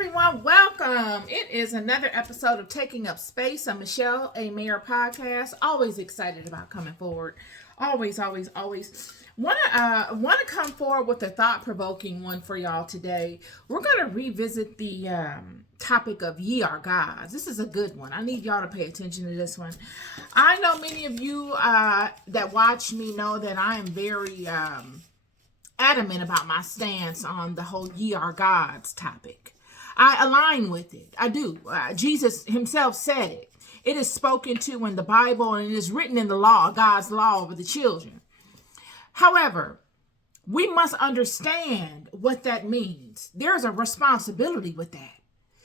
everyone, welcome. It is another episode of Taking Up Space, a Michelle A. Mayer podcast. Always excited about coming forward. Always. Want to come forward with a thought-provoking one for y'all today. We're going to revisit the topic of ye are gods. This is a good one. I need y'all to pay attention to this one. I know many of you that watch me know that I am very adamant about my stance on the whole ye are gods topic. I align with it. I do. Jesus himself said it. It is spoken to in the Bible and it is written in the law, God's law over the children. However, we must understand what that means. There's a responsibility with that.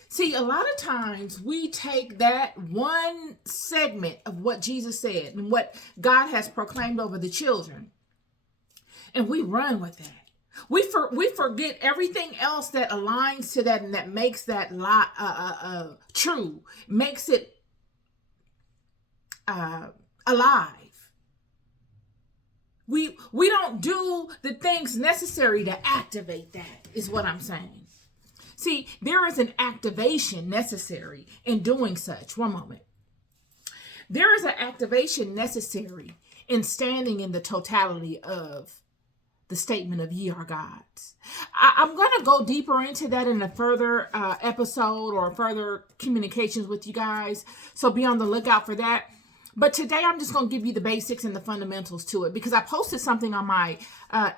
See, a lot of times we take that one segment of what Jesus said and what God has proclaimed over the children, and we run with that. We forget everything else that aligns to that and that makes that true, makes it alive. We don't do the things necessary to activate that, is what I'm saying. See, there is an activation necessary in doing such. One moment. There is an activation necessary in standing in the totality of the statement of ye are gods. I'm going to go deeper into that in a further episode or further communications with you guys. So be on the lookout for that. But today I'm just going to give you the basics and the fundamentals to it because I posted something on my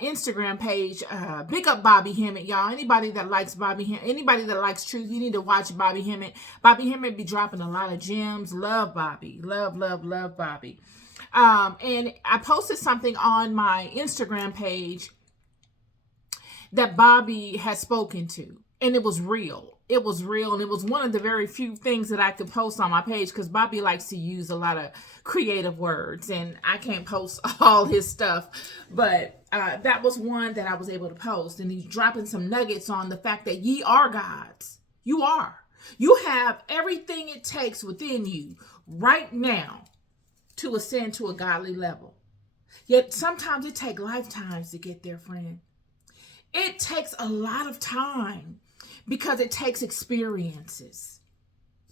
Instagram page. Big up Bobby Hemmett, y'all. Anybody that likes anybody that likes truth, you need to watch Bobby Hemmett. Bobby Hemmett be dropping a lot of gems. Love Bobby. Love Bobby. And I posted something on my Instagram page that Bobby has spoken to, and it was real. It was real, and it was one of the very few things that I could post on my page because Bobby likes to use a lot of creative words, and I can't post all his stuff, but that was one that I was able to post, and he's dropping some nuggets on the fact that ye are gods. You are. You have everything it takes within you right now to ascend to a godly level. Yet sometimes it takes lifetimes to get there, friend. It takes a lot of time because it takes experiences,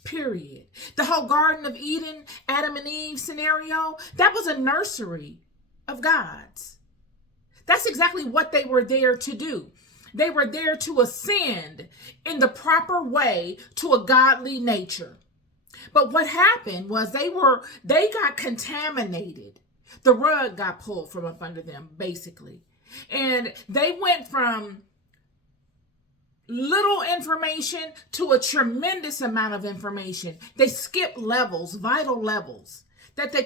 period. The whole Garden of Eden, Adam and Eve scenario, that was a nursery of gods. That's exactly what they were there to do. They were there to ascend in the proper way to a godly nature. But what happened was they got contaminated. The rug got pulled from up under them, basically. And they went from little information to a tremendous amount of information. They skipped levels, vital levels, that they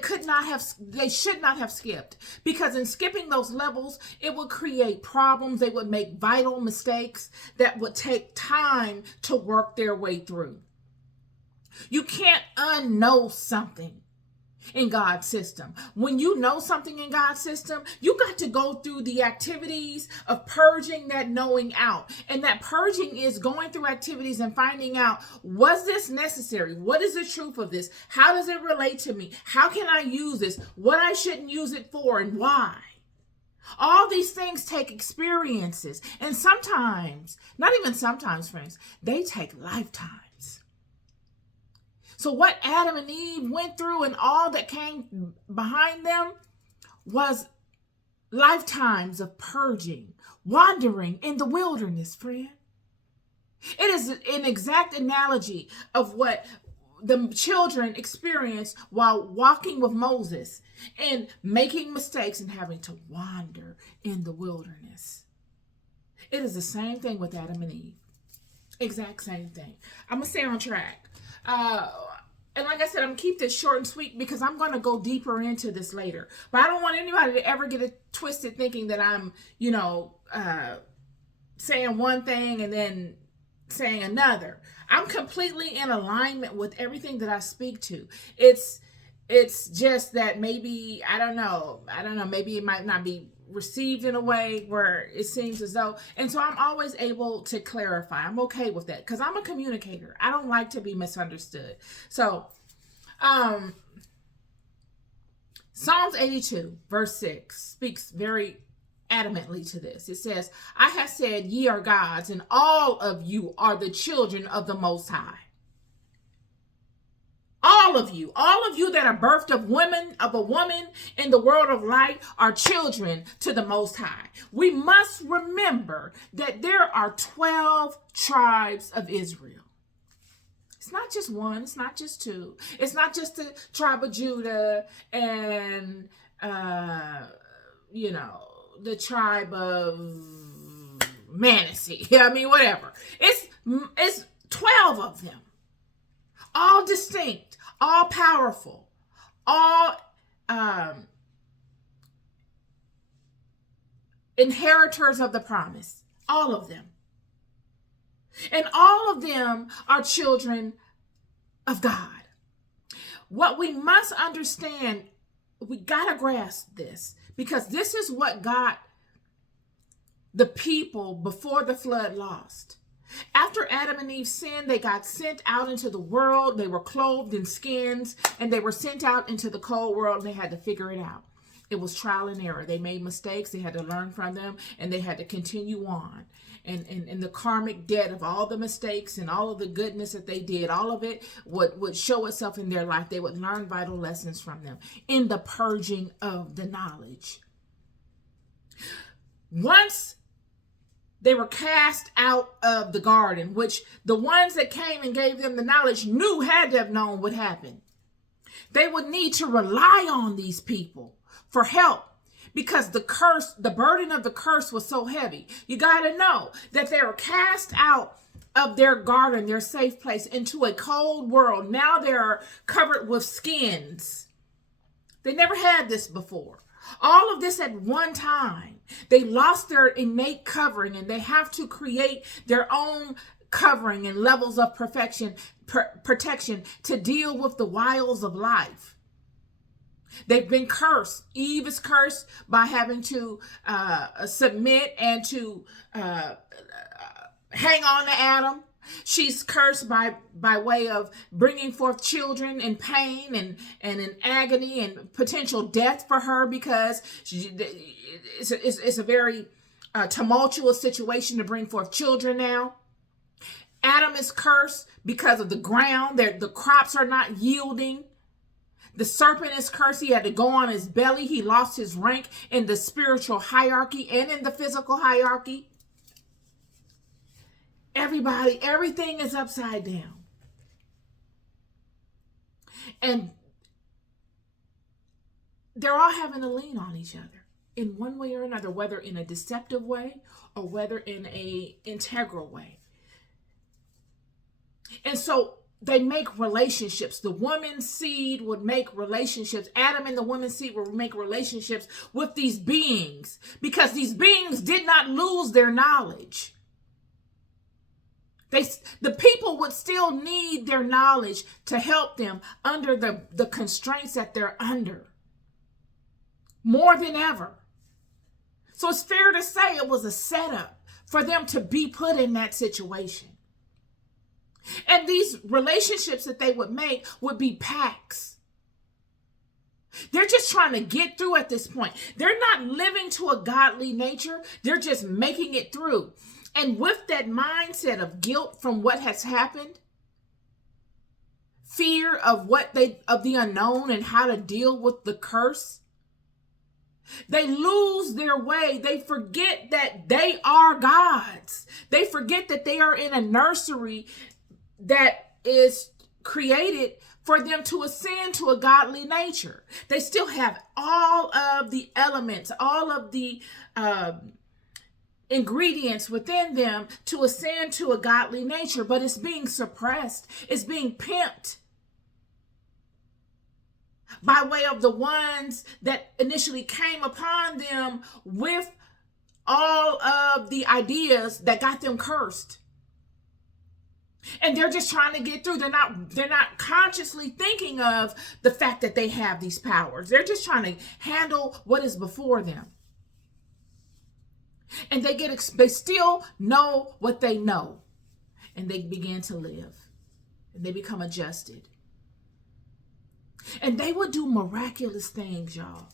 should not have skipped. Because in skipping those levels, it would create problems. They would make vital mistakes that would take time to work their way through. You can't unknow something in God's system. When you know something in God's system, you got to go through the activities of purging that knowing out. And that purging is going through activities and finding out, was this necessary? What is the truth of this? How does it relate to me? How can I use this? What I shouldn't use it for and why? All these things take experiences. And sometimes, not even sometimes, friends, they take lifetimes. So what Adam and Eve went through and all that came behind them was lifetimes of purging, wandering in the wilderness, friend. It is an exact analogy of what the children experienced while walking with Moses and making mistakes and having to wander in the wilderness. It is the same thing with Adam and Eve. Exact same thing. I'm going to stay on track. And like I said, I'm going to keep this short and sweet because I'm going to go deeper into this later. But I don't want anybody to ever get it twisted thinking that I'm, saying one thing and then saying another. I'm completely in alignment with everything that I speak to. It's just that maybe, I don't know, maybe it might not be received in a way where it seems as though, and so I'm always able to clarify. I'm okay with that because I'm a communicator. I don't like to be misunderstood. So Psalms 82 verse 6 speaks very adamantly to this. It says, I have said ye are gods, and all of you are the children of the Most High. All of you that are birthed of a woman in the world of light are children to the Most High. We must remember that there are 12 tribes of Israel. It's not just one, it's not just two. It's not just the tribe of Judah and, the tribe of Manasseh. I mean, whatever. It's 12 of them. All distinct, all powerful, all inheritors of the promise. All of them. And all of them are children of God. What we must understand, we got to grasp this, because this is what got the people before the flood lost. After Adam and Eve sinned, they got sent out into the world. They were clothed in skins, and they were sent out into the cold world, and they had to figure it out. It was trial and error. They made mistakes. They had to learn from them, and they had to continue on. And the karmic debt of all the mistakes and all of the goodness that they did, all of it would show itself in their life. They would learn vital lessons from them in the purging of the knowledge. Once they were cast out of the garden, which the ones that came and gave them the knowledge had to have known what happened. They would need to rely on these people for help, because the burden of the curse was so heavy. You got to know that they were cast out of their garden, their safe place, into a cold world. Now they're covered with skins. They never had this before. All of this at one time. They lost their innate covering, and they have to create their own covering and levels of protection to deal with the wiles of life. They've been cursed. Eve is cursed by having to submit and to hang on to Adam. She's cursed by way of bringing forth children in pain and in agony and potential death for her, because it's a very tumultuous situation to bring forth children now. Adam is cursed because of the ground. The crops are not yielding. The serpent is cursed. He had to go on his belly. He lost his rank in the spiritual hierarchy and in the physical hierarchy. Everything is upside down. And they're all having to lean on each other in one way or another, whether in a deceptive way or whether in an integral way. And so they make relationships. The woman's seed would make relationships. Adam and the woman's seed would make relationships with these beings, because these beings did not lose their knowledge. The people would still need their knowledge to help them under the constraints that they're under, more than ever. So it's fair to say it was a setup for them to be put in that situation. And these relationships that they would make would be pacts. They're just trying to get through at this point. They're not living to a godly nature. They're just making it through. And with that mindset of guilt from what has happened, fear of of the unknown and how to deal with the curse, they lose their way. They forget that they are gods. They forget that they are in a nursery that is created for them to ascend to a godly nature. They still have all of the elements, all of the ingredients within them to ascend to a godly nature, but it's being suppressed. It's being pimped by way of the ones that initially came upon them with all of the ideas that got them cursed. And they're just trying to get through. They're not consciously thinking of the fact that they have these powers. They're just trying to handle what is before them. And they still know what they know. And they begin to live. And they become adjusted. And they will do miraculous things, y'all.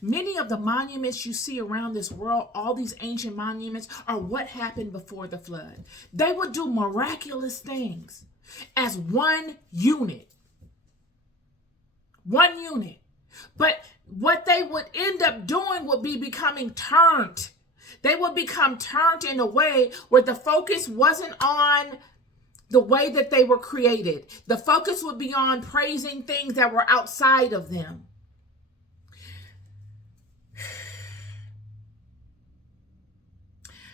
Many of the monuments you see around this world, all these ancient monuments, are what happened before the flood. They would do miraculous things as one unit. One unit. But what they would end up doing would be becoming turned. They would become turned in a way where the focus wasn't on the way that they were created. The focus would be on praising things that were outside of them.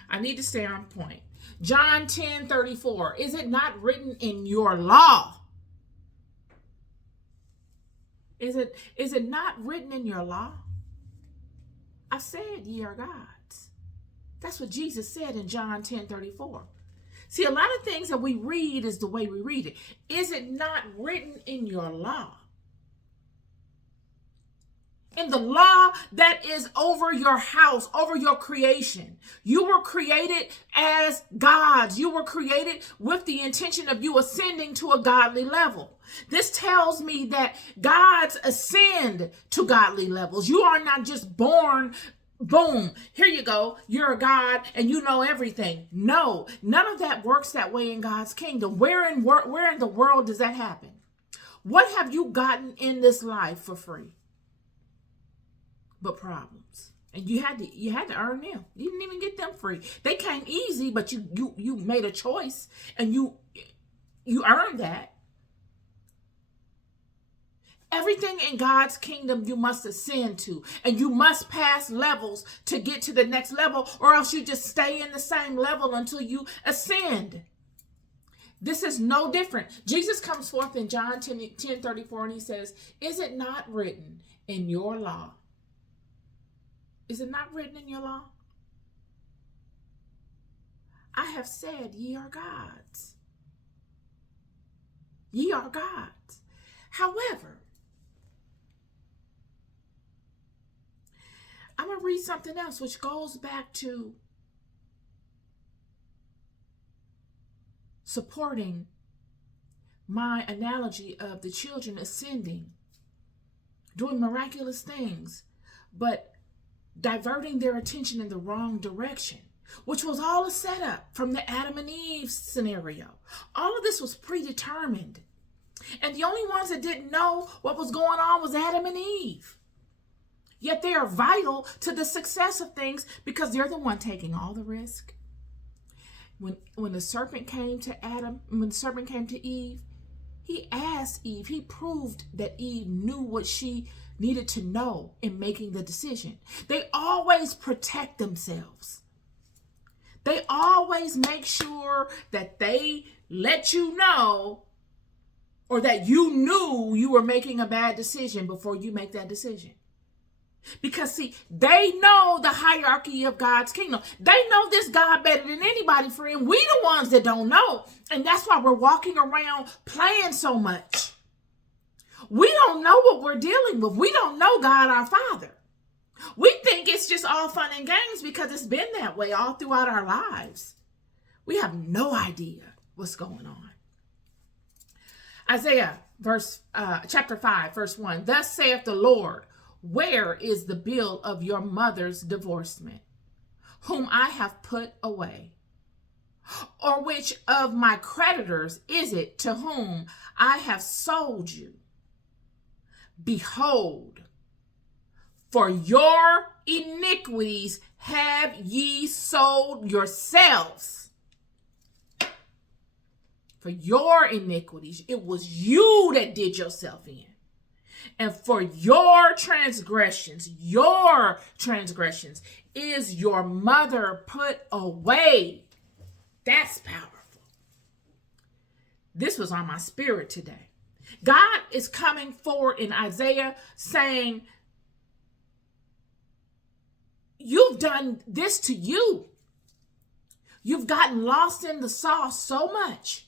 I need to stay on point. John 10:34. Is it not written in your law? Is it not written in your law? I said ye are gods. That's what Jesus said in John 10:34. See, a lot of things that we read is the way we read it. Is it not written in your law? In the law that is over your house, over your creation. You were created as gods. You were created with the intention of you ascending to a godly level. This tells me that gods ascend to godly levels. You are not just born, boom, here you go, you're a god and you know everything. No, none of that works that way in God's kingdom. Where in the world does that happen? What have you gotten in this life for free? But problems. And you had to earn them. You didn't even get them free. They came easy, but you made a choice and you earned that. Everything in God's kingdom you must ascend to, and you must pass levels to get to the next level, or else you just stay in the same level until you ascend. This is no different. Jesus comes forth in John 10:34 and he says, is it not written in your law? Is it not written in your law? I have said ye are gods. Ye are gods. However, I'm going to read something else which goes back to supporting my analogy of the children ascending, doing miraculous things, but diverting their attention in the wrong direction, which was all a setup from the Adam and Eve scenario. All of this was predetermined. And the only ones that didn't know what was going on was Adam and Eve. Yet they are vital to the success of things because they're the one taking all the risk. When the serpent came to Adam, when the serpent came to Eve, he asked Eve, he proved that Eve knew what she needed to know in making the decision. They always protect themselves. They always make sure that they let you know, or that you knew you were making a bad decision before you make that decision. Because see, they know the hierarchy of God's kingdom. They know this God better than anybody, friend. We the ones that don't know. And that's why we're walking around playing so much. We don't know what we're dealing with. We don't know God our Father. We think it's just all fun and games because it's been that way all throughout our lives. We have no idea what's going on. Isaiah chapter 5, verse 1. Thus saith the Lord, where is the bill of your mother's divorcement, whom I have put away? Or which of my creditors is it to whom I have sold you? Behold, for your iniquities have ye sold yourselves. For your iniquities, it was you that did yourself in. And for your transgressions is your mother put away. That's powerful. This was on my spirit today. God is coming forward in Isaiah saying, you've done this to you. You've gotten lost in the sauce so much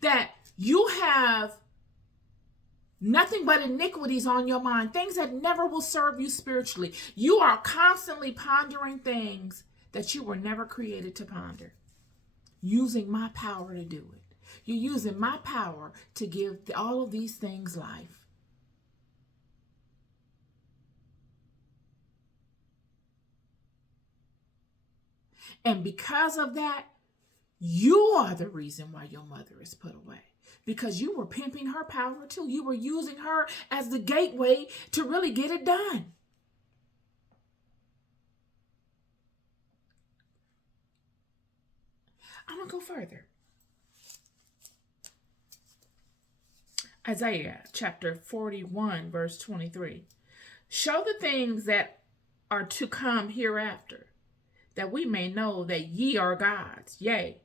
that you have nothing but iniquities on your mind, things that never will serve you spiritually. You are constantly pondering things that you were never created to ponder, using my power to do it. You're using my power to give all of these things life. And because of that, you are the reason why your mother is put away. Because you were pimping her power too. You were using her as the gateway to really get it done. I'm going to go further. Isaiah chapter 41, verse 23. Show the things that are to come hereafter, that we may know that ye are gods. Yea,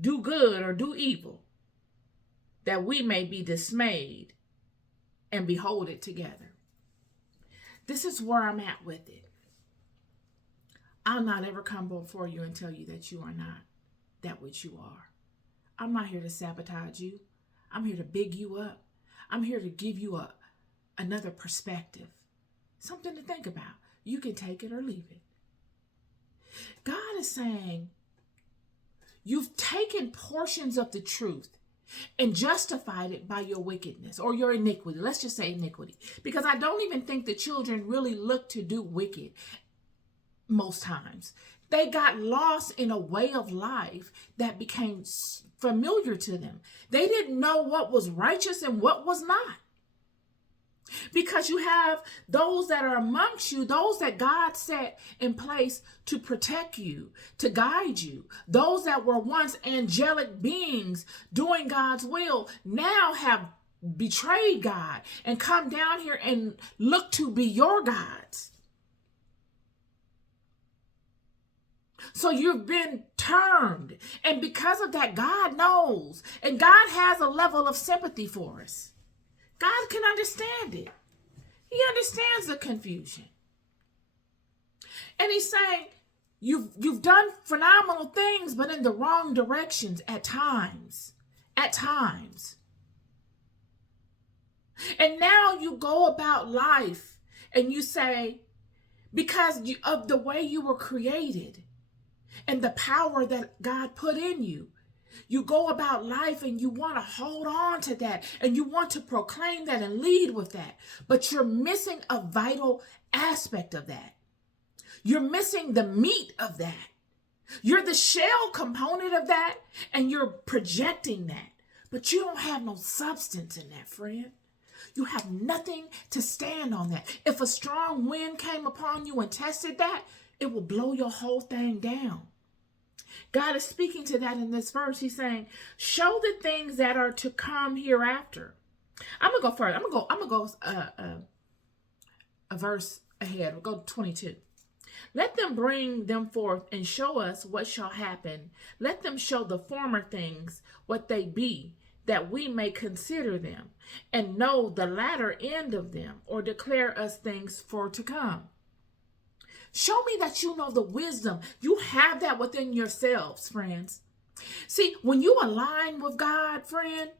do good or do evil, that we may be dismayed and behold it together. This is where I'm at with it. I'll not ever come before you and tell you that you are not that which you are. I'm not here to sabotage you. I'm here to big you up. I'm here to give you another perspective, something to think about. You can take it or leave it. God is saying, you've taken portions of the truth and justified it by your wickedness or your iniquity. Let's just say iniquity, because I don't even think the children really look to do wicked most times. They got lost in a way of life that became familiar to them. They didn't know what was righteous and what was not. Because you have those that are amongst you, those that God set in place to protect you, to guide you. Those that were once angelic beings doing God's will now have betrayed God and come down here and look to be your gods. So you've been turned. And because of that, God knows. And God has a level of sympathy for us. God can understand it. He understands the confusion. And he's saying, you've done phenomenal things, but in the wrong directions at times. At times. And now you go about life and you say, because of the way you were created and the power that God put in you, you go about life and you want to hold on to that and you want to proclaim that and lead with that. But you're missing a vital aspect of that. You're missing the meat of that. You're the shell component of that and you're projecting that. But you don't have no substance in that, friend. You have nothing to stand on that. If a strong wind came upon you and tested that, it will blow your whole thing down. God is speaking to that in this verse. He's saying, show the things that are to come hereafter. I'm going to go further. I'm going to go a verse ahead. We'll go to 22. Let them bring them forth and show us what shall happen. Let them show the former things what they be, that we may consider them and know the latter end of them, or declare us things for to come. Show me that you know the wisdom. You have that within yourselves, friends. See, when you align with God, friend,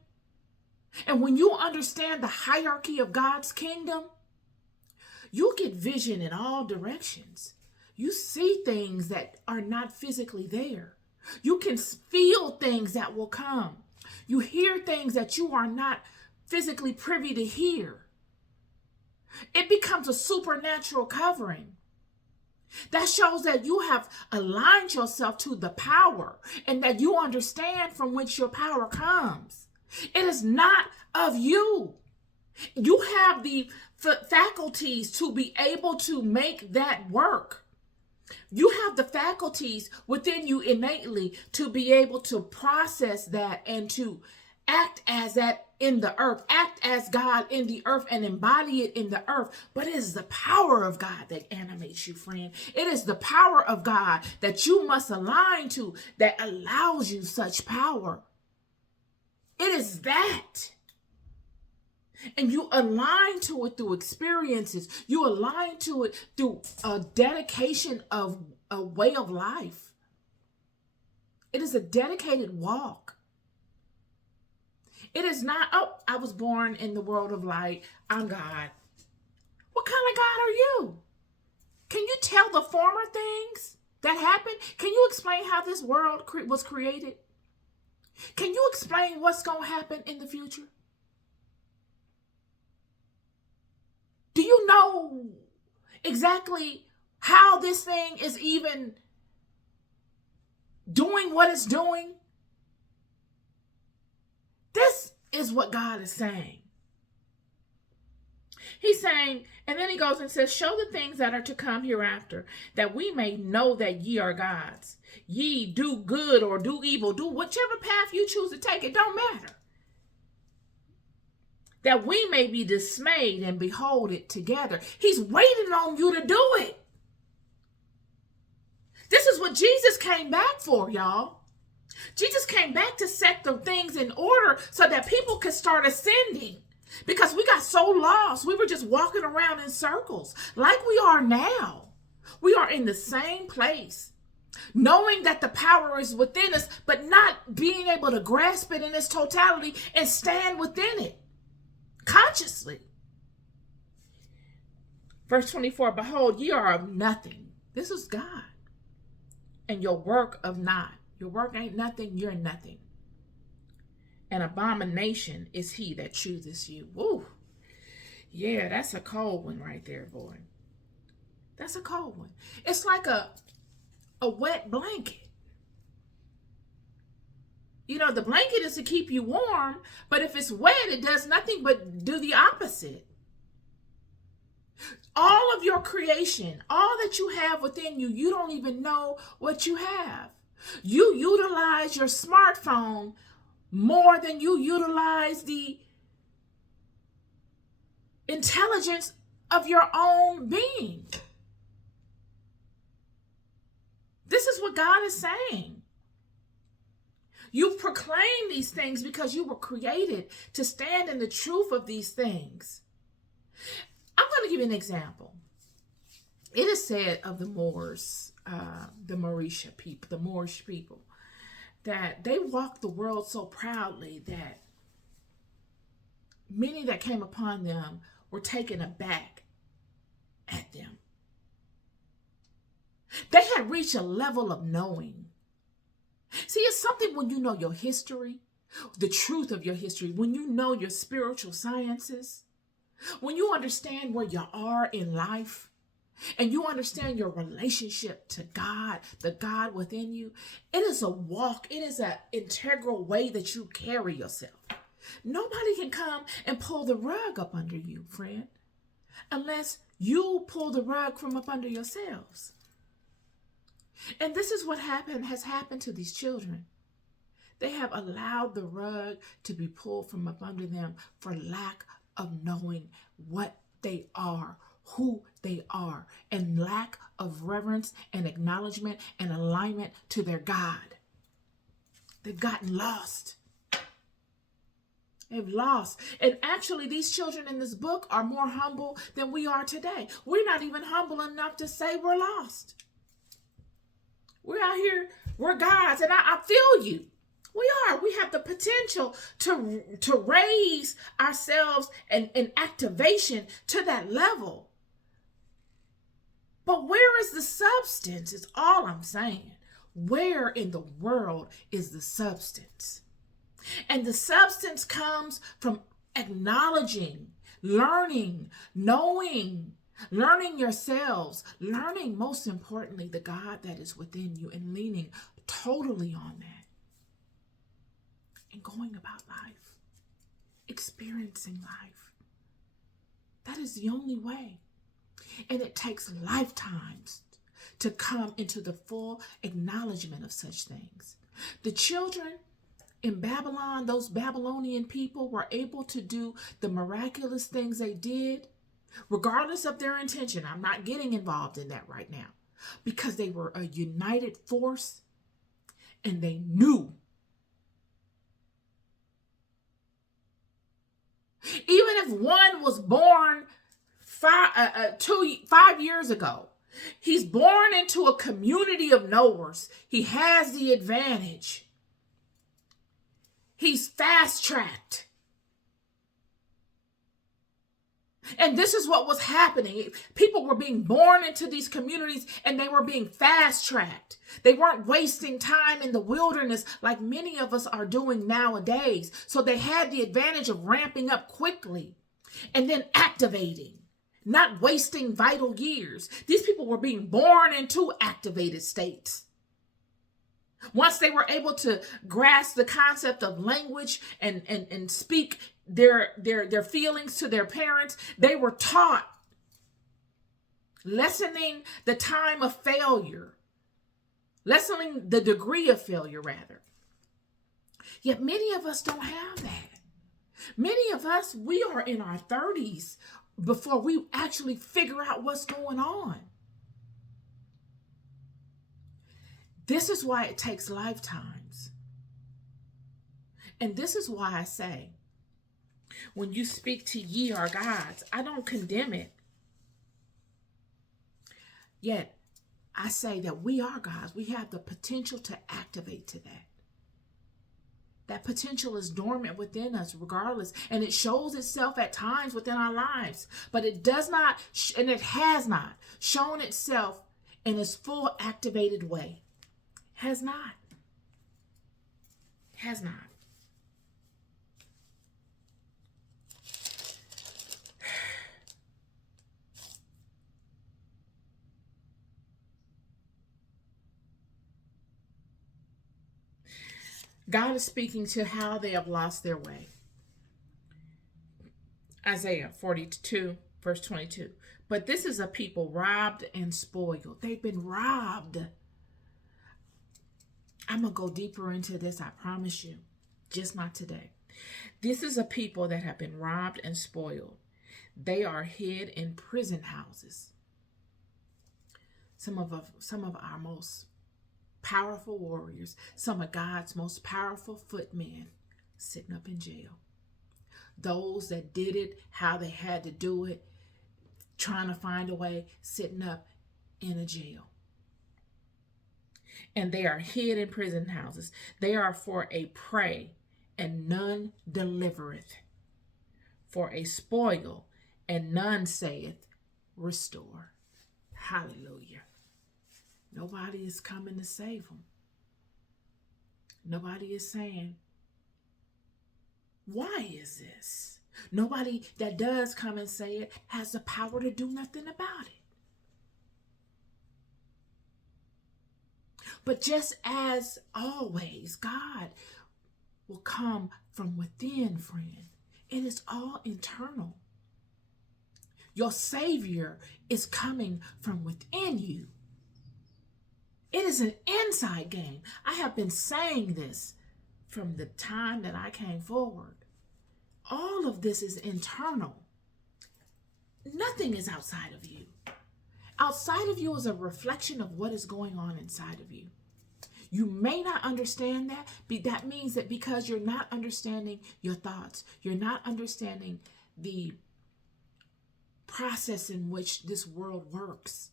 and when you understand the hierarchy of God's kingdom, you get vision in all directions. You see things that are not physically there. You can feel things that will come. You hear things that you are not physically privy to hear. It becomes a supernatural covering. That shows that you have aligned yourself to the power and that you understand from which your power comes. It is not of you. You have the faculties to be able to make that work. You have the faculties within you innately to be able to process that and to act as that in the earth, act as God in the earth and embody it in the earth. But it is the power of God that animates you, friend. It is the power of God that you must align to that allows you such power. It is that. And you align to it through experiences. You align to it through a dedication of a way of life. It is a dedicated walk. It is not, oh, I was born in the world of light. I'm God. What kind of God are you? Can you tell the former things that happened? Can you explain how this world was created? Can you explain what's going to happen in the future? Do you know exactly how this thing is even doing what it's doing. This is what God is saying. He's saying, and then he goes and says, show the things that are to come hereafter, that we may know that ye are gods. Ye do good or do evil, do whichever path you choose to take, it don't matter. That we may be dismayed and behold it together. He's waiting on you to do it. This is what Jesus came back for, y'all. Jesus came back to set the things in order so that people could start ascending. Because we got so lost. We were just walking around in circles like we are now. We are in the same place, knowing that the power is within us, but not being able to grasp it in its totality and stand within it consciously. Verse 24, behold, ye are of nothing. This is God. And your work of naught. Your work ain't nothing, you're nothing. An abomination is he that chooses you. Woo. Yeah, that's a cold one right there, boy. That's a cold one. It's like a wet blanket. You know, the blanket is to keep you warm, but if it's wet, it does nothing but do the opposite. All of your creation, all that you have within you, you don't even know what you have. You utilize your smartphone more than you utilize the intelligence of your own being. This is what God is saying. You proclaim these things because you were created to stand in the truth of these things. I'm going to give you an example. It is said of the Moors, the Moorish people, that they walked the world so proudly that many that came upon them were taken aback at them. They had reached a level of knowing. See, it's something when you know your history, the truth of your history, when you know your spiritual sciences, when you understand where you are in life, and you understand your relationship to God, the God within you, it is a walk. It is an integral way that you carry yourself. Nobody can come and pull the rug up under you, friend, unless you pull the rug from up under yourselves. And this is what has happened to these children. They have allowed the rug to be pulled from up under them for lack of knowing what they are, who they are, and lack of reverence and acknowledgement and alignment to their God. They've gotten lost. They've lost. And actually, these children in this book are more humble than we are today. We're not even humble enough to say we're lost. We're out here, we're gods, and I feel you. We are. We have the potential to raise ourselves and activation to that level. But where is the substance is all I'm saying. Where in the world is the substance? And the substance comes from acknowledging, learning, knowing, learning yourselves, learning most importantly the God that is within you and leaning totally on that. And going about life, experiencing life. That is the only way. And it takes lifetimes to come into the full acknowledgement of such things. The children in Babylon, those Babylonian people were able to do the miraculous things they did, regardless of their intention. I'm not getting involved in that right now, because they were a united force and they knew. Even if one was born 5 years ago, he's born into a community of knowers. He has the advantage. He's fast-tracked. And this is what was happening. People were being born into these communities and they were being fast-tracked. They weren't wasting time in the wilderness like many of us are doing nowadays. So they had the advantage of ramping up quickly and then activating, not wasting vital years. These people were being born into activated states. Once they were able to grasp the concept of language and speak their feelings to their parents, they were taught, lessening the time of failure, lessening the degree of failure, rather. Yet many of us don't have that. Many of us, we are in our 30s before we actually figure out what's going on. This is why it takes lifetimes. And this is why I say, when you speak to ye are gods, I don't condemn it. Yet, I say that we are gods. We have the potential to activate to that. That potential is dormant within us regardless, and it shows itself at times within our lives, but it does not, and it has not shown itself in its full activated way. Has not. Has not. God is speaking to how they have lost their way. Isaiah 42, verse 22. But this is a people robbed and spoiled. They've been robbed. I'm going to go deeper into this, I promise you. Just not today. This is a people that have been robbed and spoiled. They are hid in prison houses. Some of our most powerful warriors, some of God's most powerful footmen sitting up in jail. Those that did it how they had to do it, trying to find a way, sitting up in a jail. And they are hid in prison houses. They are for a prey, and none delivereth. For a spoil, and none saith, restore. Hallelujah. Nobody is coming to save them. Nobody is saying, why is this? Nobody that does come and say it has the power to do nothing about it. But just as always, God will come from within, friend. It is all internal. Your Savior is coming from within you. It is an inside game. I have been saying this from the time that I came forward. All of this is internal. Nothing is outside of you. Outside of you is a reflection of what is going on inside of you. You may not understand that. That means that because you're not understanding your thoughts, you're not understanding the process in which this world works.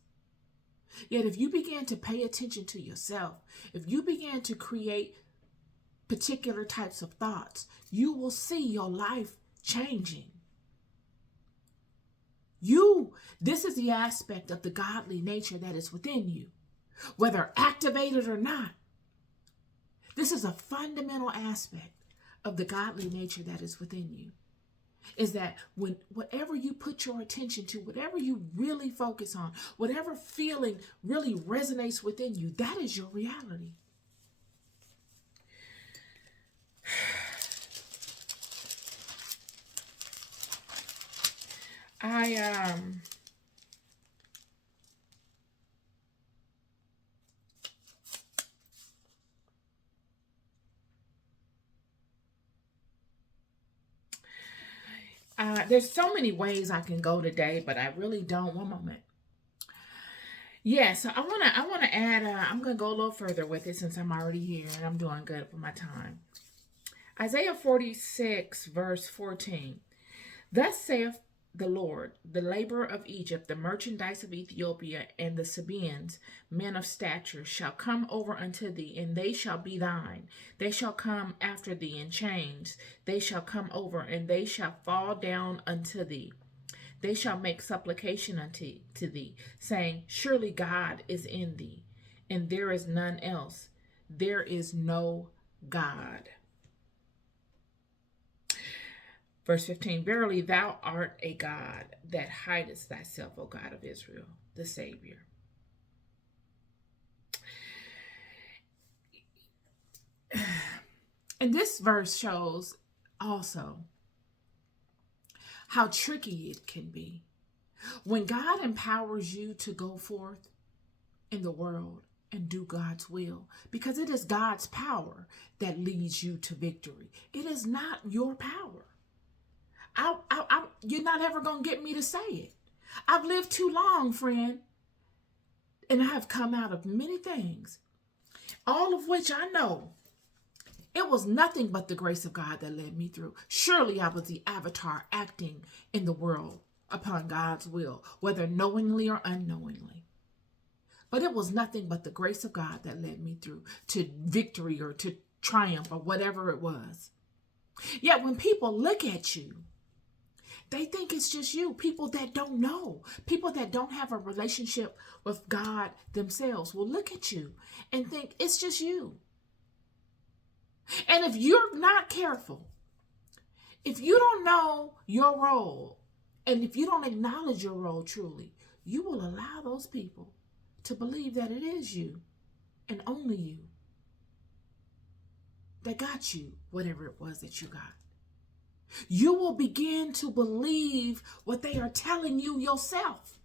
Yet if you begin to pay attention to yourself, if you begin to create particular types of thoughts, you will see your life changing. This is the aspect of the godly nature that is within you, whether activated or not. This is a fundamental aspect of the godly nature that is within you. Is that when whatever you put your attention to, whatever you really focus on, whatever feeling really resonates within you, that is your reality. There's so many ways I can go today, but I really don't. One moment. Yeah, so I wanna add. I'm gonna go a little further with it since I'm already here and I'm doing good for my time. Isaiah 46, verse 14. Thus saith the Lord, the labor of Egypt, the merchandise of Ethiopia, and the Sabaeans, men of stature, shall come over unto thee, and they shall be thine. They shall come after thee in chains. They shall come over, and they shall fall down unto thee. They shall make supplication unto thee, saying, surely God is in thee, and there is none else. There is no God. Verse 15, verily thou art a God that hidest thyself, O God of Israel, the Savior. And this verse shows also how tricky it can be. When God empowers you to go forth in the world and do God's will, because it is God's power that leads you to victory. It is not your power. You're not ever going to get me to say it. I've lived too long, friend, and I have come out of many things, all of which I know it was nothing but the grace of God that led me through. Surely I was the avatar acting in the world upon God's will, whether knowingly or unknowingly. But it was nothing but the grace of God that led me through to victory or to triumph or whatever it was. Yet when people look at you, they think it's just you. People that don't know, people that don't have a relationship with God themselves will look at you and think it's just you. And if you're not careful, if you don't know your role, and if you don't acknowledge your role truly, you will allow those people to believe that it is you and only you that got you whatever it was that you got. You will begin to believe what they are telling you yourself.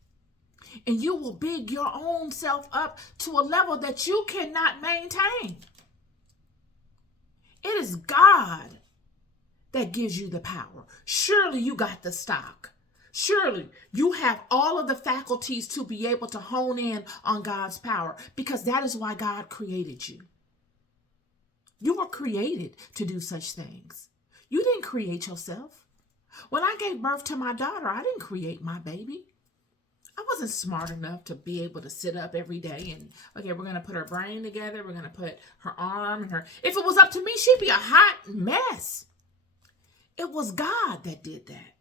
And you will big your own self up to a level that you cannot maintain. It is God that gives you the power. Surely you got the stock. Surely you have all of the faculties to be able to hone in on God's power, because that is why God created you. You were created to do such things. You didn't create yourself. When I gave birth to my daughter, I didn't create my baby. I wasn't smart enough to be able to sit up every day and, okay, we're going to put her brain together. We're going to put her arm and her. If it was up to me, she'd be a hot mess. It was God that did that.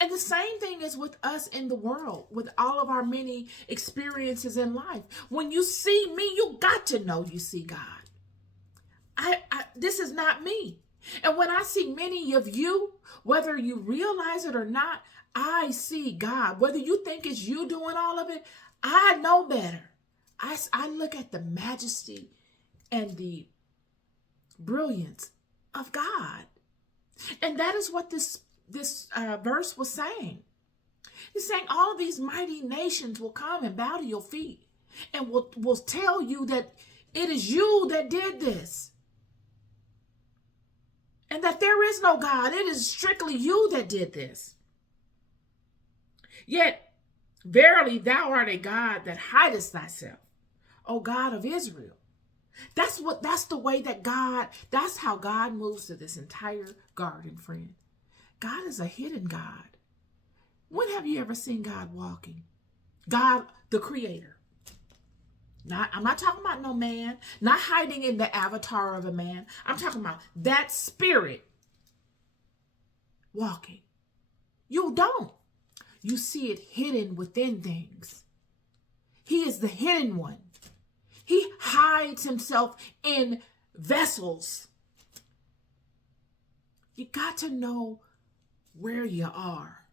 And the same thing is with us in the world, with all of our many experiences in life. When you see me, you got to know you see God. This is not me. And when I see many of you, whether you realize it or not, I see God. Whether you think it's you doing all of it, I know better. I look at the majesty and the brilliance of God. And that is what this verse was saying. He's saying all of these mighty nations will come and bow to your feet and will tell you that it is you that did this. And that there is no God. It is strictly you that did this. Yet, verily, thou art a God that hidest thyself, O God of Israel. That's the way that God, that's how God moves to this entire garden, friend. God is a hidden God. When have you ever seen God walking? God, the creator. I'm not talking about no man, not hiding in the avatar of a man. I'm talking about that spirit walking. You don't. You see it hidden within things. He is the hidden one. He hides himself in vessels. You got to know where you are.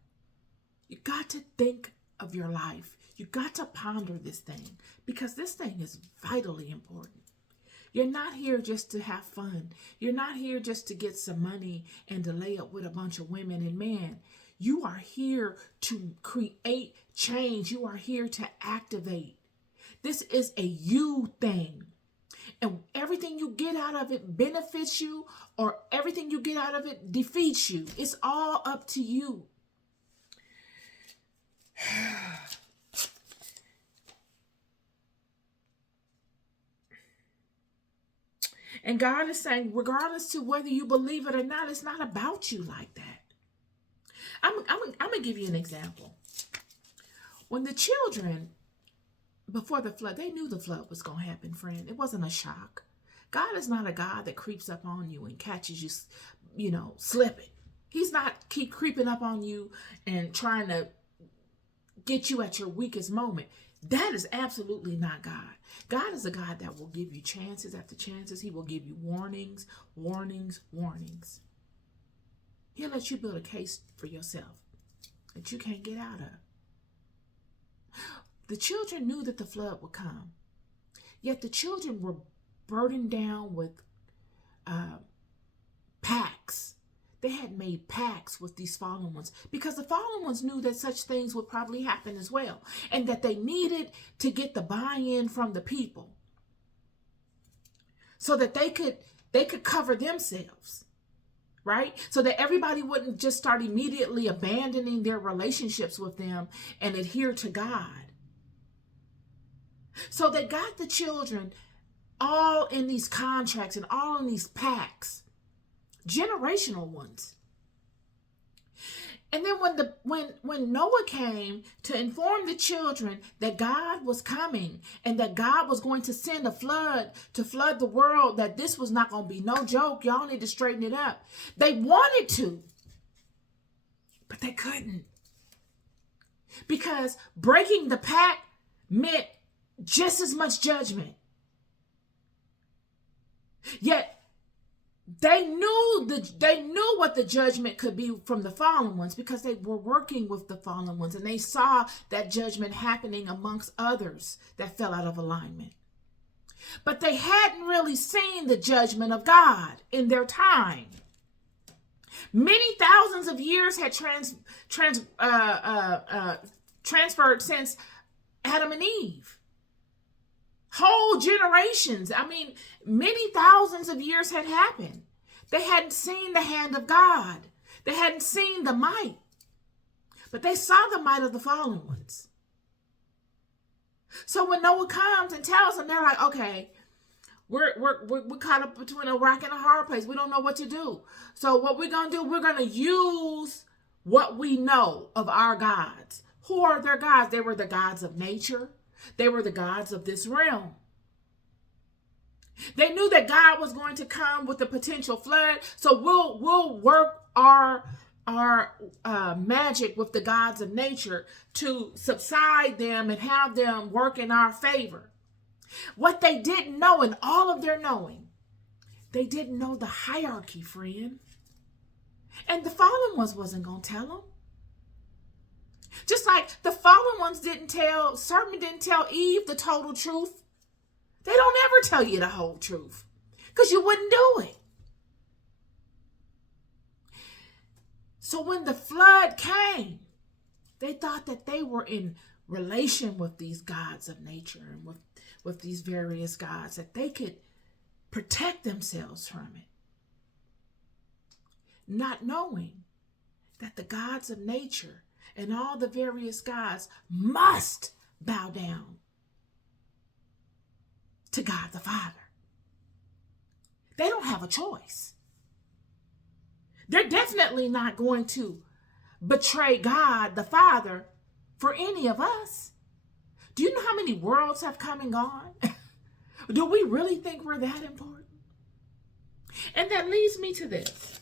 You got to think of your life. You got to ponder this thing, because this thing is vitally important. You're not here just to have fun. You're not here just to get some money and to lay up with a bunch of women and men. You are here to create change. You are here to activate. This is a you thing. And everything you get out of it benefits you, or everything you get out of it defeats you. It's all up to you. And God is saying, regardless to whether you believe it or not, it's not about you like that. I'm going to give you an example. When the children, before the flood, they knew the flood was going to happen, friend. It wasn't a shock. God is not a God that creeps up on you and catches you, slipping. He's not keep creeping up on you and trying to get you at your weakest moment. That is absolutely not God. God is a God that will give you chances after chances. He will give you warnings, warnings, warnings. He'll let you build a case for yourself that you can't get out of. The children knew that the flood would come. Yet the children were burdened down with pacts. They had made pacts with these fallen ones because the fallen ones knew that such things would probably happen as well, and that they needed to get the buy-in from the people so that they could cover themselves, right? So that everybody wouldn't just start immediately abandoning their relationships with them and adhere to God. So they got the children all in these contracts and all in these pacts, generational ones. And then when Noah came to inform the children that God was coming and that God was going to send a flood to flood the world, that this was not going to be no joke, y'all need to straighten it up. They wanted to, but they couldn't. Because breaking the pact meant just as much judgment. Yet they knew what the judgment could be from the fallen ones because they were working with the fallen ones and they saw that judgment happening amongst others that fell out of alignment. But they hadn't really seen the judgment of God in their time. Many thousands of years had transferred since Adam and Eve. Whole generations, many thousands of years had happened. They hadn't seen the hand of God. They hadn't seen the might. But they saw the might of the fallen ones. So when Noah comes and tells them, they're like, okay, we're caught up between a rock and a hard place. We don't know what to do. So what we're going to do, we're going to use what we know of our gods. Who are their gods? They were the gods of nature. They were the gods of this realm. They knew that God was going to come with a potential flood, so we'll work our magic with the gods of nature to subside them and have them work in our favor. What they didn't know in all of their knowing, they didn't know the hierarchy, friend. And the fallen ones wasn't going to tell them. Just like the fallen ones serpent didn't tell Eve the total truth. They don't ever tell you the whole truth because you wouldn't do it. So when the flood came, they thought that they were in relation with these gods of nature and with these various gods, that they could protect themselves from it. Not knowing that the gods of nature and all the various gods must bow down to God the Father. They don't have a choice. They're definitely not going to betray God the Father for any of us. Do you know how many worlds have come and gone? Do we really think we're that important? And that leads me to this.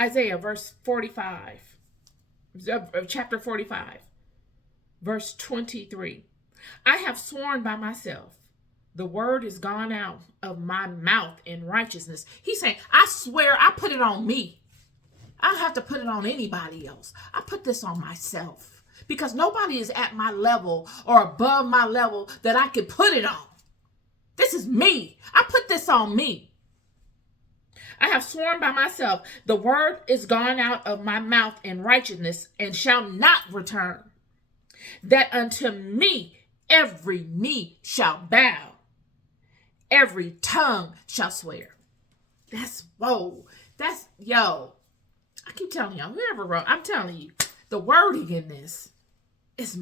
Isaiah chapter 45, verse 23. I have sworn by myself, the word is gone out of my mouth in righteousness. He's saying, I swear, I put it on me. I don't have to put it on anybody else. I put this on myself because nobody is at my level or above my level that I could put it on. This is me. I put this on me. I have sworn by myself, the word is gone out of my mouth in righteousness and shall not return. That unto me every knee shall bow, every tongue shall swear. Yo. I keep telling y'all, whoever wrote, I'm telling you, the wording in this is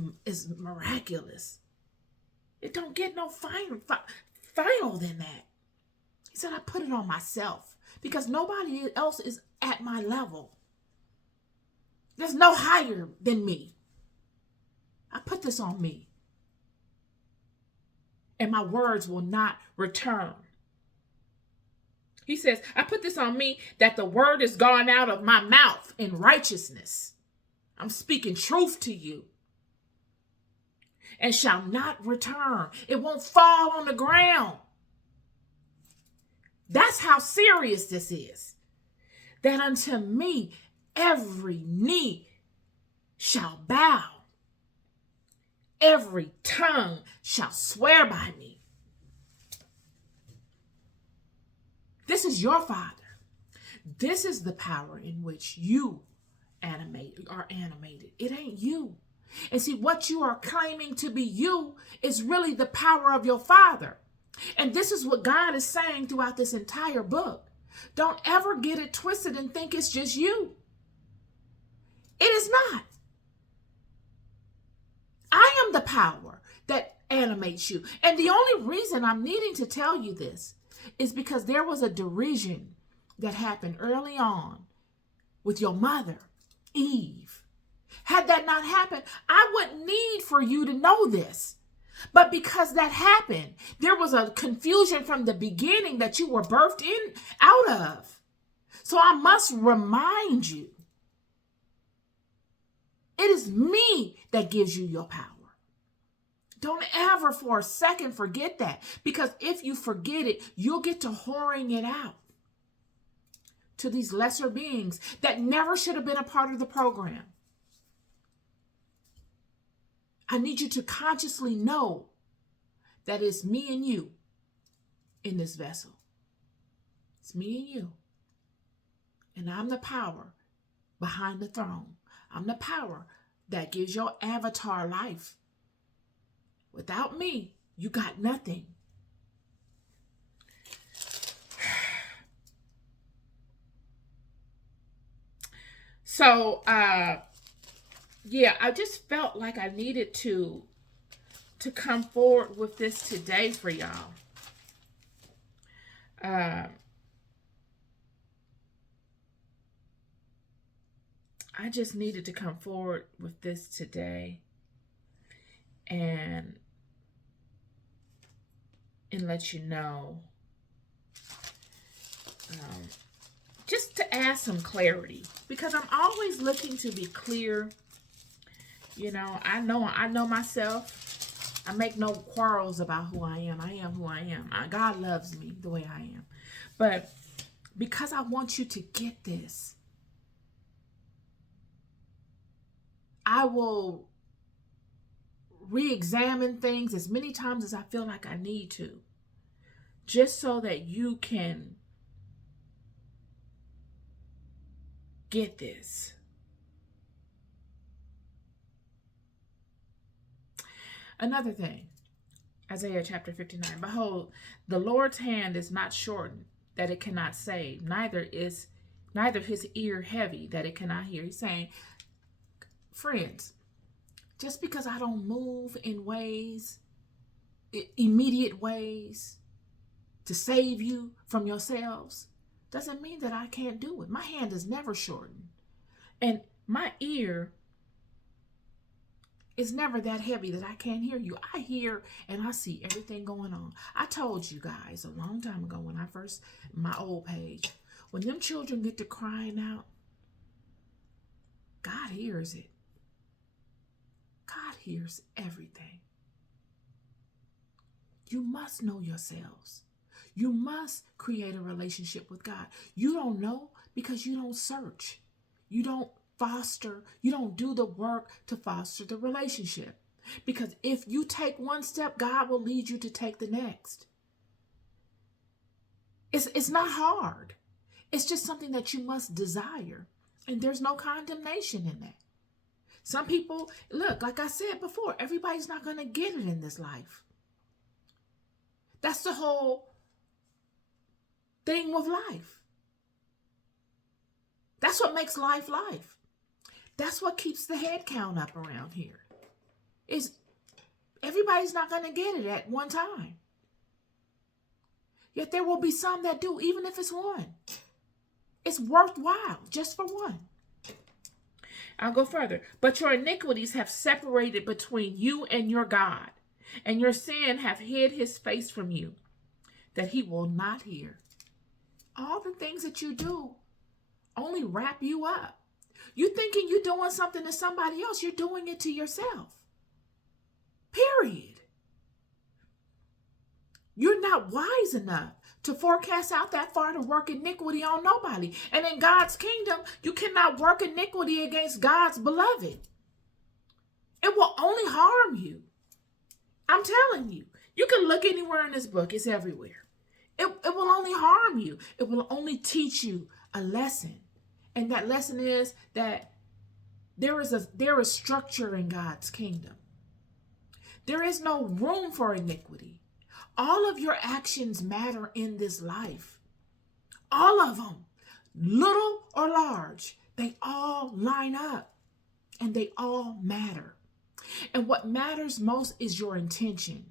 miraculous. It don't get no final than that. He said, I put it on myself. Because nobody else is at my level. There's no higher than me. I put this on me. And my words will not return. He says, I put this on me that the word is gone out of my mouth in righteousness. I'm speaking truth to you. And shall not return. It won't fall on the ground. That's how serious this is. That unto me every knee shall bow. Every tongue shall swear by me. This is your Father. This is the power in which you are animated. It ain't you. And see, what you are claiming to be you is really the power of your Father. And this is what God is saying throughout this entire book. Don't ever get it twisted and think it's just you. It is not. I am the power that animates you. And the only reason I'm needing to tell you this is because there was a derision that happened early on with your mother, Eve. Had that not happened, I wouldn't need for you to know this. But because that happened, there was a confusion from the beginning that you were birthed out of. So I must remind you, it is me that gives you your power. Don't ever for a second forget that, because if you forget it, you'll get to whoring it out to these lesser beings that never should have been a part of the program. I need you to consciously know that it's me and you in this vessel. It's me and you. And I'm the power behind the throne. I'm the power that gives your avatar life. Without me, you got nothing. So, yeah, I just felt like I needed to come forward with this today for y'all. I just needed to come forward with this today and let you know, just to add some clarity, because I'm always looking to be clear. You know, I know myself. I make no quarrels about who I am. I am who I am. God loves me the way I am. But because I want you to get this, I will re-examine things as many times as I feel like I need to, just so that you can get this. Another thing, Isaiah chapter 59, behold, the Lord's hand is not shortened that it cannot save, neither his ear heavy that it cannot hear. He's saying, friends, just because I don't move in ways, immediate ways to save you from yourselves, doesn't mean that I can't do it. My hand is never shortened. And my ear is never that heavy that I can't hear you. I hear and I see everything going on. I told you guys a long time ago when I first, my old page, when them children get to crying out, God hears it. God hears everything. You must know yourselves. You must create a relationship with God. You don't know because you don't search. You don't foster. You don't do the work to foster the relationship. Because if you take one step, God will lead you to take the next. It's not hard. It's just something that you must desire. And there's no condemnation in that. Some people, look, like I said before, everybody's not going to get it in this life. That's the whole thing with life. That's what makes life life. That's what keeps the head count up around here. Is everybody's not going to get it at one time. Yet there will be some that do, even if it's one. It's worthwhile just for one. I'll go further. But your iniquities have separated between you and your God, and your sin have hid his face from you, that he will not hear. All the things that you do only wrap you up. You thinking you're doing something to somebody else, you're doing it to yourself. Period. You're not wise enough to forecast out that far to work iniquity on nobody. And in God's kingdom, you cannot work iniquity against God's beloved. It will only harm you. I'm telling you. You can look anywhere in this book. It's everywhere. It will only harm you. It will only teach you a lesson. And that lesson is that there is structure in God's kingdom. There is no room for iniquity. All of your actions matter in this life. All of them, little or large, they all line up and they all matter. And what matters most is your intention.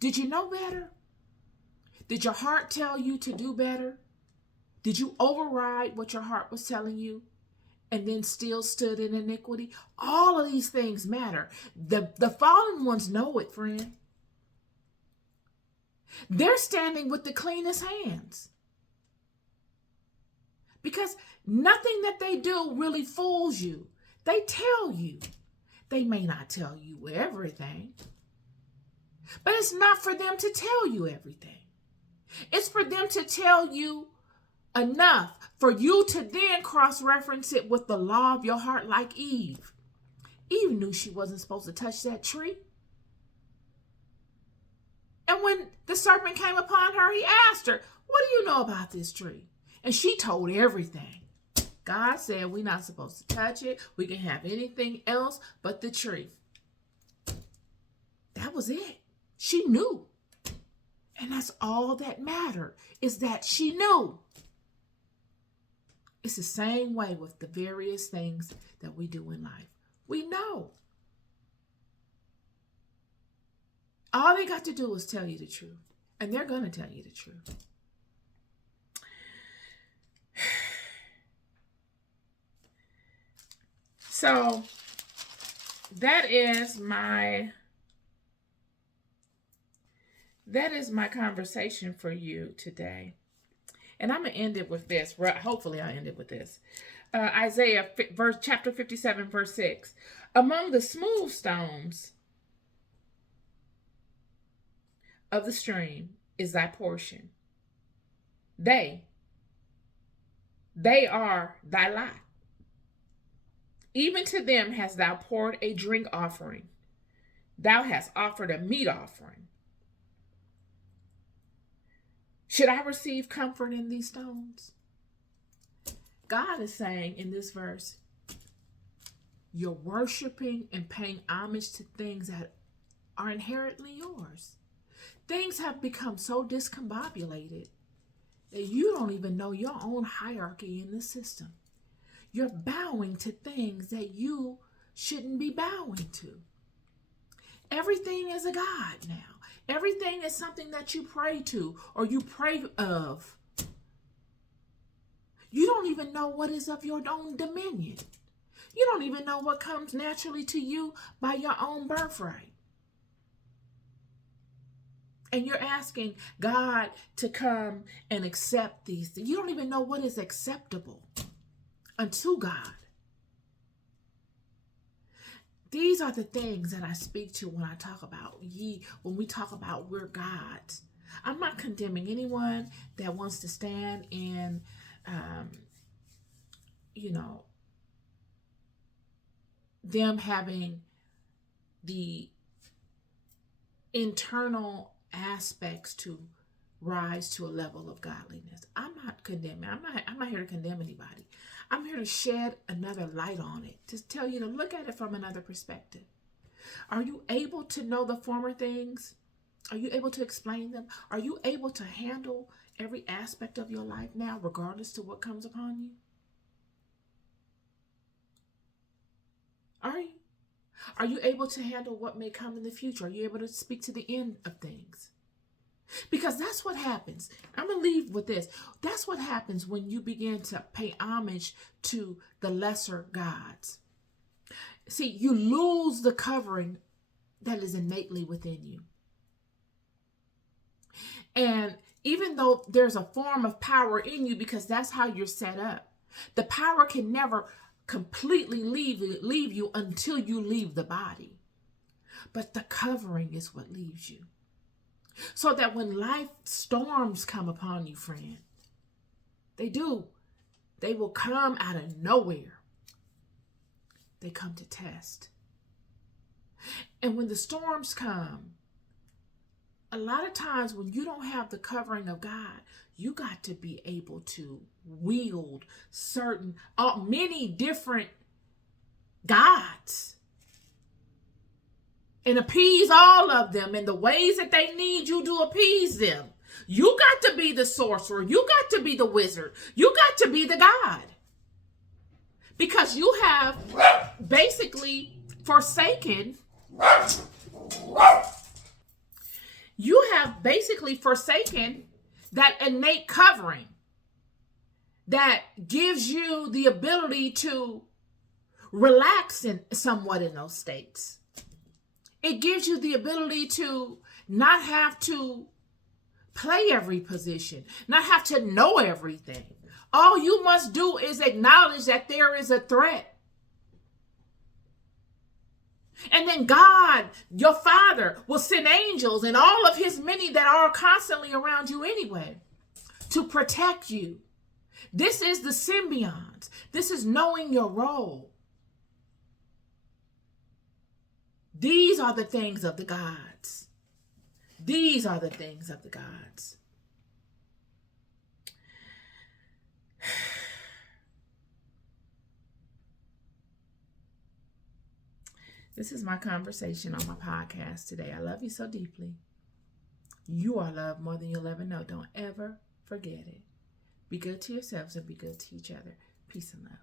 Did you know better? Did your heart tell you to do better? Did you override what your heart was telling you and then still stood in iniquity? All of these things matter. The fallen ones know it, friend. They're standing with the cleanest hands. Because nothing that they do really fools you. They tell you. They may not tell you everything. But it's not for them to tell you everything. It's for them to tell you enough for you to then cross-reference it with the law of your heart, like Eve. Eve knew she wasn't supposed to touch that tree. And when the serpent came upon her, he asked her, what do you know about this tree? And she told everything. God said we're not supposed to touch it. We can have anything else but the tree. That was it. She knew. And that's all that mattered, is that she knew. It's the same way with the various things that we do in life. We know. All they got to do is tell you the truth. And they're going to tell you the truth. So that is my conversation for you today. And I'm going to end it with this. Hopefully I'll end it with this. Isaiah chapter 57, verse 6. Among the smooth stones of the stream is thy portion. They are thy lot. Even to them hast thou poured a drink offering. Thou hast offered a meat offering. Should I receive comfort in these stones? God is saying in this verse, you're worshiping and paying homage to things that are inherently yours. Things have become so discombobulated that you don't even know your own hierarchy in the system. You're bowing to things that you shouldn't be bowing to. Everything is a god now. Everything is something that you pray to or you pray of. You don't even know what is of your own dominion. You don't even know what comes naturally to you by your own birthright. And you're asking God to come and accept these things. You don't even know what is acceptable unto God. These are the things that I speak to when I talk about when we talk about we're God's. I'm not condemning anyone that wants to stand in, them having the internal aspects to rise to a level of godliness. I'm not condemning. I'm not here to condemn anybody. I'm here to shed another light on it, to tell you to look at it from another perspective. Are you able to know the former things? Are you able to explain them? Are you able to handle every aspect of your life now, regardless to what comes upon you? Are you? Are you able to handle what may come in the future? Are you able to speak to the end of things? Because that's what happens. I'm going to leave with this. That's what happens when you begin to pay homage to the lesser gods. See, you lose the covering that is innately within you. And even though there's a form of power in you, because that's how you're set up, the power can never completely leave you until you leave the body. But the covering is what leaves you. So that when life storms come upon you, friend, they will come out of nowhere. They come to test. And when the storms come, a lot of times when you don't have the covering of God, you got to be able to wield many different gods and appease all of them in the ways that they need you to appease them. You got to be the sorcerer. You got to be the wizard. You got to be the god. Because you have basically forsaken that innate covering that gives you the ability to relax somewhat in those states. It gives you the ability to not have to play every position, not have to know everything. All you must do is acknowledge that there is a threat. And then God, your Father, will send angels and all of his many that are constantly around you anyway to protect you. This is the symbionts. This is knowing your role. These are the things of the gods. These are the things of the gods. This is my conversation on my podcast today. I love you so deeply. You are loved more than you'll ever know. Don't ever forget it. Be good to yourselves and be good to each other. Peace and love.